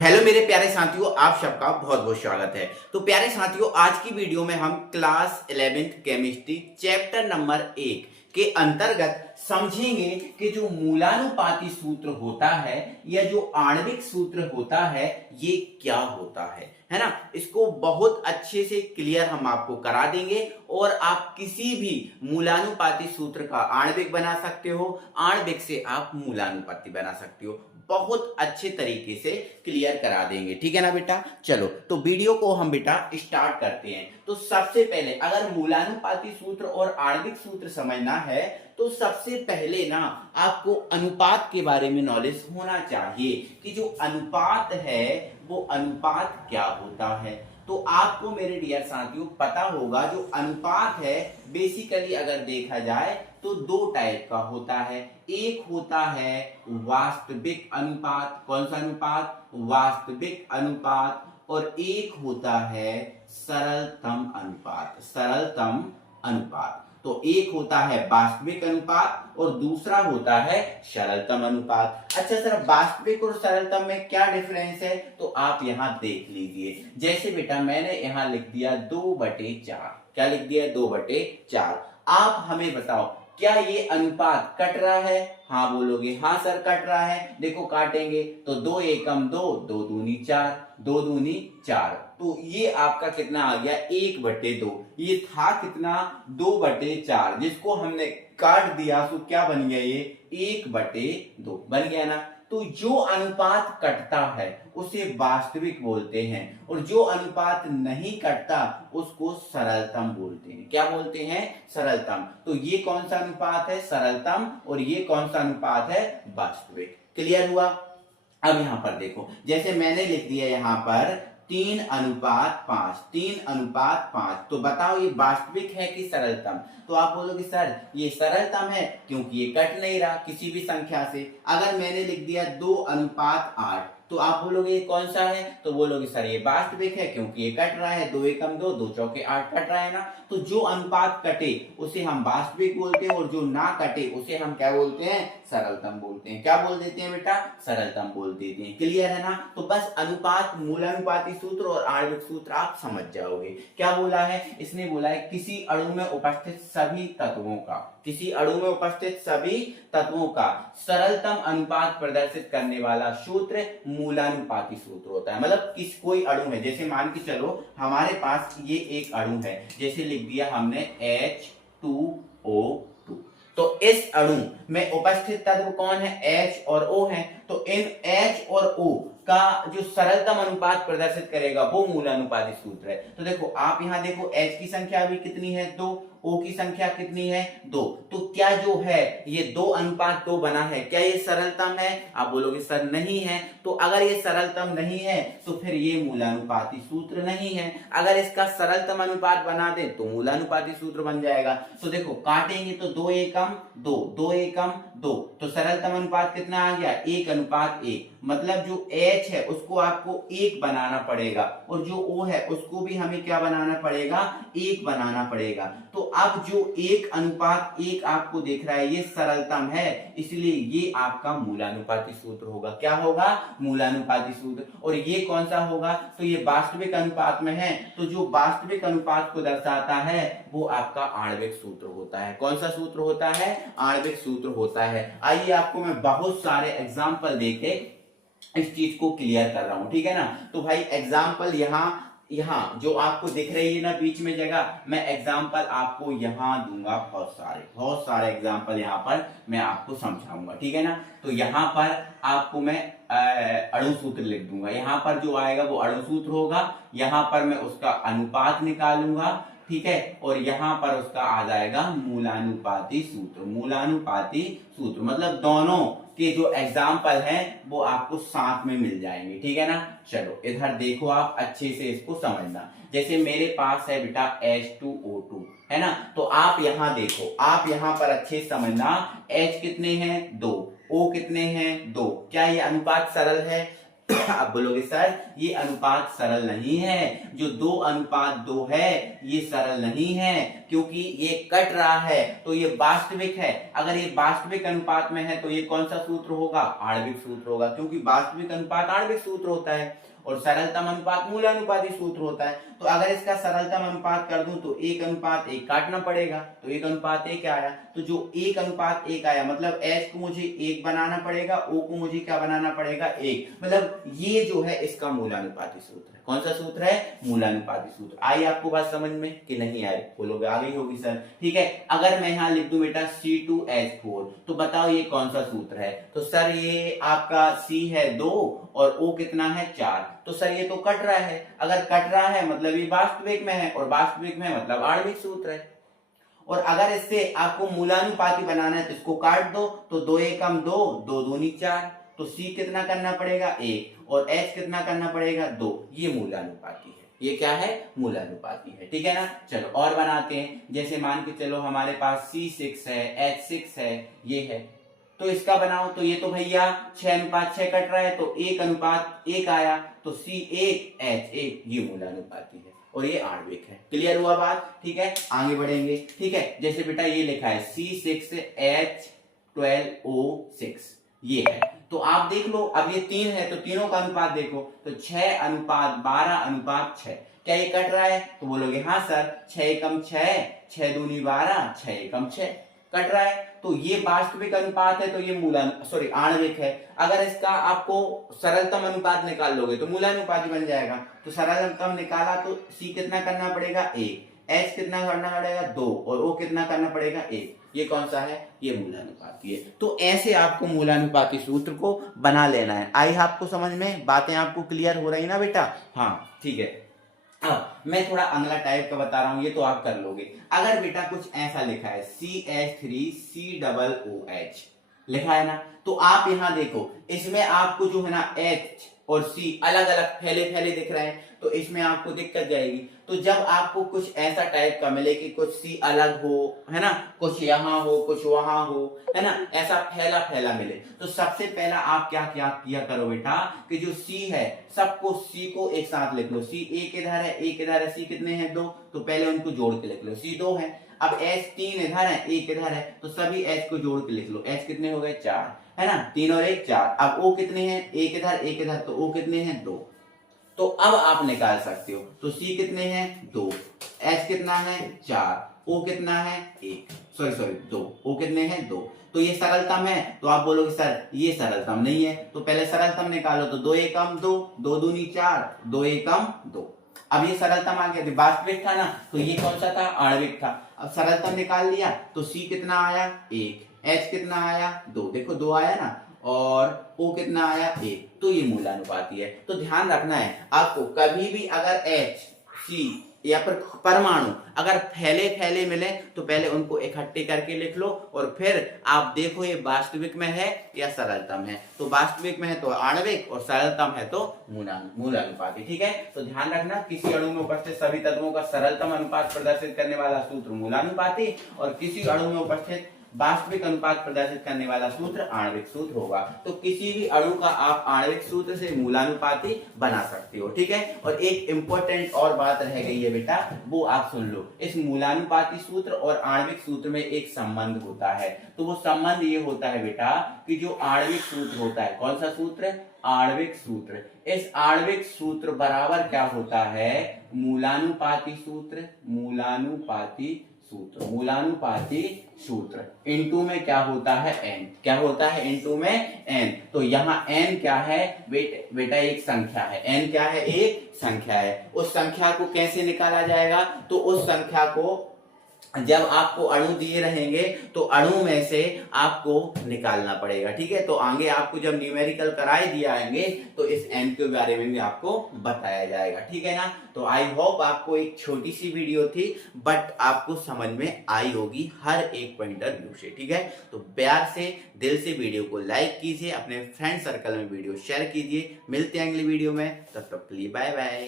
Hello मेरे प्यारे साथियों, आप सबका बहुत बहुत स्वागत है। तो प्यारे साथियों, आज की वीडियो में हम class 11th chemistry chapter number 1 के अंतर्गत समझेंगे कि जो मूलानुपाती सूत्र होता है या जो आणविक सूत्र होता है ये क्या होता है ना। इसको बहुत अच्छे से क्लियर हम आपको करा देंगे और आप किसी भी मूलानुपाती सूत्र का आणविक बना सकते हो, आणविक से आप मूलानुपाती बना सकते हो। बहुत अच्छे तरीके से क्लियर करा देंगे, ठीक है ना बेटा। चलो तो वीडियो को हम बेटा स्टार्ट करते हैं। तो सबसे पहले अगर मूलानुपाती सूत्र और आणविक सूत्र समझना है तो सबसे पहले ना आपको अनुपात के बारे में नॉलेज होना चाहिए कि जो अनुपात है वो अनुपात क्या होता है। तो आपको मेरे डियर साथियों पता होगा जो अनुपात है बेसिकली अगर देखा जाए तो दो टाइप का होता है। एक होता है वास्तविक अनुपात, कौन सा अनुपात? वास्तविक अनुपात। और एक होता है सरलतम अनुपात, सरलतम अनुपात। तो एक होता है वास्तविक अनुपात और दूसरा होता है सरलतम अनुपात। अच्छा सर, वास्तविक और सरलतम में क्या डिफरेंस है? तो आप यहां देख लीजिए। जैसे बेटा मैंने यहां लिख दिया 2/4। क्या लिख दिया? 2/4। आप हमें बताओ क्या ये अनुपात कट रहा है? हाँ बोलोगे, हाँ सर कट रहा है। देखो काटेंगे तो 2 एकम 2, 2 दूनी 4, 2 दूनी 4। तो ये आपका कितना आ गया? 1/2। ये था कितना? 2/4, जिसको हमने काट दिया तो क्या बन गया? ये 1/2 बन गया ना। तो जो अनुपात कटता है उसे वास्तविक बोलते हैं और जो अनुपात नहीं कटता उसको सरलतम बोलते हैं। क्या बोलते हैं? सरलतम। तो ये कौन सा अनुपात है? सरलतम। और ये कौन सा अनुपात है? वास्तविक। क्लियर हुआ? अब यहां पर देखो, जैसे मैंने लिख दिया यहां पर 3:5, 3:5। तो बताओ ये वास्तविक है कि सरलतम? तो आप बोलोगे सर ये सरलतम है क्योंकि ये कट नहीं रहा किसी भी संख्या से। अगर मैंने लिख दिया 2:8 तो आप बोलोगे कौन सा है? तो बोलोगे सर ये वास्तविक है क्योंकि ये कट रहा है। 2 एकम 2, 2 चौके 8 कट रहा है ना। तो जो अनुपात कटे उसे हम वास्तविक बोलते हैं और जो ना कटे उसे हम क्या बोलते हैं? सरलतम बोलते हैं। क्या बोल देते हैं बेटा? सरलतम बोल देते हैं। क्लियर है ना। तो बस अनुपात, मूलानुपाती सूत्र और आणविक सूत्र आप समझ जाओगे। क्या बोला है इसने? बोला है किसी अणु में उपस्थित सभी तत्वों का, किसी अणु में उपस्थित सभी तत्वों का सरलतम अनुपात प्रदर्शित करने वाला सूत्र मूलानुपाती सूत्र होता है। मतलब किस कोई अणु है, जैसे मान के चलो हमारे पास ये एक अणु है, जैसे लिख दिया हमने H2O2। तो इस अणु में उपस्थित तत्व कौन है? H और O है। तो इन H और O का जो सरलतम अनुपात प्रदर्शित करेगा वो मूलानुपाती सूत्र है। तो देखो आप यहां देखो H की संख्या अभी कितनी है? 2। O की संख्या कितनी है? 2। तो क्या जो है ये 2:2 बना है, क्या ये सरलतम है? आप बोलोगे सर नहीं है। तो अगर ये सरलतम नहीं है तो फिर ये मूलानुपाती सूत्र नहीं है। अगर इसका सरलतम अनुपात बना दे तो मूलानुपाती सूत्र बन जाएगा। तो देखो काटेंगे तो 2 एकम 2, 2 एकम 2। तो सरलतम अनुपात कितना आ गया? 1:1। मतलब जो H है उसको आपको 1 बनाना पड़ेगा और जो O है उसको भी हमें क्या बनाना पड़ेगा? 1 बनाना पड़ेगा। तो अब जो 1:1 आपको दिख रहा है ये सरलतम है, इसलिए ये आपका मूलानुपाती सूत्र होगा। क्या होगा? मूलानुपाती सूत्र। और ये कौन सा होगा? तो ये वास्तविक अनुपात में है, तो जो वास्तविक अनुपात को दर्शाता है वो आपका आणविक सूत्र होता है। कौन सा सूत्र होता है? आणविक सूत्र होता है। आइए आपको मैं बहुत सारे एग्जाम्पल देके इस चीज को क्लियर कर रहा हूं, ठीक है ना। तो भाई एग्जाम्पल यहाँ जो आपको दिख रही है ना बीच में जगह, मैं एग्जाम्पल आपको यहाँ दूंगा। बहुत सारे एग्जाम्पल यहाँ पर मैं आपको समझाऊंगा, ठीक है ना। तो यहाँ पर आपको मैं अणु सूत्र लिख दूंगा। यहाँ पर जो आएगा वो अणु सूत्र होगा, यहाँ पर मैं उसका अनुपात निकालूंगा, ठीक है। और यहाँ पर उसका आ जाएगा मूलानुपाती सूत्र। मूलानुपाती सूत्र मतलब दोनों के जो एग्जाम्पल हैं वो आपको साथ में मिल जाएंगे, ठीक है ना। चलो इधर देखो, आप अच्छे से इसको समझना। जैसे मेरे पास है बेटा H2O2, है ना। तो आप यहाँ देखो, आप यहाँ पर अच्छे से समझना। H कितने हैं? 2। O कितने हैं? 2। क्या ये अनुपात सरल है? अब बोलोगे सर ये अनुपात सरल नहीं है, जो 2:2 है ये सरल नहीं है क्योंकि ये कट रहा है, तो ये वास्तविक है। अगर ये वास्तविक अनुपात में है तो ये कौन सा सूत्र होगा? आणविक सूत्र होगा, क्योंकि वास्तविक अनुपात आणविक सूत्र होता है और सरलतम अनुपात मूलानुपाती सूत्र होता है। तो अगर इसका सरलतम अनुपात कर दूं तो 1:1 काटना पड़ेगा, तो 1:1 आया। तो जो 1:1 आया मतलब H को मुझे 1 बनाना पड़ेगा, O को मुझे क्या बनाना पड़ेगा? 1। मतलब ये जो है इसका मूलानुपाती सूत्र है। कौन सा सूत्र है? मूलानुपाती सूत्र। आई आपको बात समझ में कि नहीं आई? बोलोगे आ गई होगी सर। ठीक है, अगर मैं यहाँ लिख दूं बेटा C2H4 तो बताओ ये कौन सा सूत्र है? तो सर ये आपका C है 2 और O कितना है? 4। तो सर ये तो कट रहा है, अगर कट रहा है मतलब ये वास्तविक में है और वास्तविक में मतलब आणविक सूत्र है। और अगर इससे आपको मूलानुपाती बनाना है तो इसको काट दो, तो 2 एकम 2, 2 दूनी 4, तो C कितना करना पड़ेगा? 1 और H कितना करना पड़ेगा? 2। ये मूलानुपाती है, ये क्या है? मूलानुपाती है। ठीक है ना। चलो और बनाते हैं। जैसे मान के चलो हमारे पास C6 है, H6 है, ये है, तो इसका बनाओ। तो ये तो भैया 6:6 कट रहा है, तो 1:1 आया, तो C1H1 ये मूलानुपाती है और ये आणविक है। क्लियर हुआ बात? ठीक है, आगे बढ़ेंगे। ठीक है, जैसे बेटा ये लिखा है C6H12O6 ये है, तो आप देख लो अब ये 3 है तो तीनों का अनुपात देखो, तो 6:12:6। क्या ये कट रहा है? तो बोलोगे हाँ सर, 6 एकम 6, 6 दूनी 12, 6 एकम 6 कट रहा है। तो ये वास्तविक अनुपात है, तो ये आणविक है। अगर इसका आपको सरलतम अनुपात निकाल लोगे तो मूलानुपाती बन जाएगा। तो सरलतम निकाला तो C कितना करना पड़ेगा? 1, H कितना करना पड़ेगा? 2 और O कितना करना पड़ेगा? 1। ये कौन सा है? ये मूलानुपाती है। तो ऐसे आपको मूलानुपाती सूत्र को बना लेना है। आई आपको समझ में? बातें आपको क्लियर हो रही ना बेटा? हाँ ठीक है। अब मैं थोड़ा अगला टाइप का बता रहा हूं, ये तो आप कर लोगे। अगर बेटा कुछ ऐसा लिखा है CH3COOH लिखा है ना, तो आप यहां देखो, इसमें आपको जो है ना H और C अलग अलग फैले फैले दिख रहे हैं, तो इसमें आपको दिक्कत जाएगी। तो जब आपको कुछ ऐसा टाइप का मिले कि कुछ C अलग हो, है ना, कुछ यहाँ हो कुछ वहां हो, है ना, ऐसा फैला फैला मिले, तो सबसे पहला आप क्या क्या किया करो बेटा कि जो C है सबको C को एक साथ लिख लो। C एक इधर है, एक इधर है, C कितने हैं? 2, तो पहले उनको जोड़ के लिख लो। C 2 है। अब H 3 इधर है, एक इधर है, तो सभी H को जोड़ के लिख लो। H कितने हो गए? 4, है ना, 3 और 1 4। अब O कितने हैं? एक इधर एक इधर, तो O कितने हैं? 2। तो अब आप निकाल सकते हो। तो C कितने हैं? 2, H कितना है? 4, O कितना है? 1, सॉरी 2, O कितने हैं? 2। तो ये सरलतम है, तो आप बोलोगे सर ये सरलतम नहीं है, तो पहले सरलतम निकालो। तो 2 एकम 2, 2 दूनी 4, 2 एकम 2। अब ये सरलतम आ गया, वास्तविक था ना, तो ये कौन सा था? आणविक था। अब सरलतम निकाल लिया तो C कितना आया? 1, H कितना आया? 2, देखो 2 आया ना, और O कितना आया? 1, तो ये मूलानुपाती है। तो ध्यान रखना है आपको, कभी भी अगर H, C या फिर परमाणु अगर फैले फैले मिले तो पहले उनको इकट्ठे करके लिख लो और फिर आप देखो ये वास्तविक में है या सरलतम है। तो वास्तविक में है तो आणविक और सरलतम है तो मूलानुपाती। ठीक है, तो ध्यान रखना, किसी अणु में उपस्थित सभी तत्वों का सरलतम अनुपात प्रदर्शित करने वाला सूत्र मूलानुपाती और किसी अणु में उपस्थित वास्तविक अनुपात प्रदर्शित करने वाला सूत्र आणविक सूत्र होगा। तो किसी भी अणु का आप आणविक सूत्र से मूलानुपाती बना सकते हो। ठीक है, और एक इंपॉर्टेंट और बात रह गई है बेटा, वो आप सुन लो। इस मूलानुपाती सूत्र और आणविक सूत्र में एक संबंध होता है, तो वो संबंध ये होता है बेटा कि जो आणविक सूत्र होता है, कौन सा सूत्र? आणविक सूत्र। इस आणविक सूत्र बराबर क्या होता है? मूलानुपाती सूत्र। मूलानुपाती सूत्र, मूलानुपाती सूत्र इनटू में क्या होता है? n। क्या होता है? इनटू में n। तो यहाँ n क्या है बेटा? एक संख्या है। n क्या है? एक संख्या है। उस संख्या को कैसे निकाला जाएगा? तो उस संख्या को जब आपको अणु दिए रहेंगे तो अणु में से आपको निकालना पड़ेगा। ठीक है, तो आगे आपको जब न्यूमेरिकल कराए दिए आएंगे तो इस n के बारे में भी आपको बताया जाएगा। ठीक है ना। तो आई होप आपको एक छोटी सी वीडियो थी बट आपको समझ में आई होगी हर एक पॉइंट ऑफ व्यू से। ठीक है, तो प्यार से दिल से वीडियो को लाइक कीजिए, अपने फ्रेंड सर्कल में वीडियो शेयर कीजिए। मिलते हैं अगली वीडियो में, तब तक के लिए बाय बाय।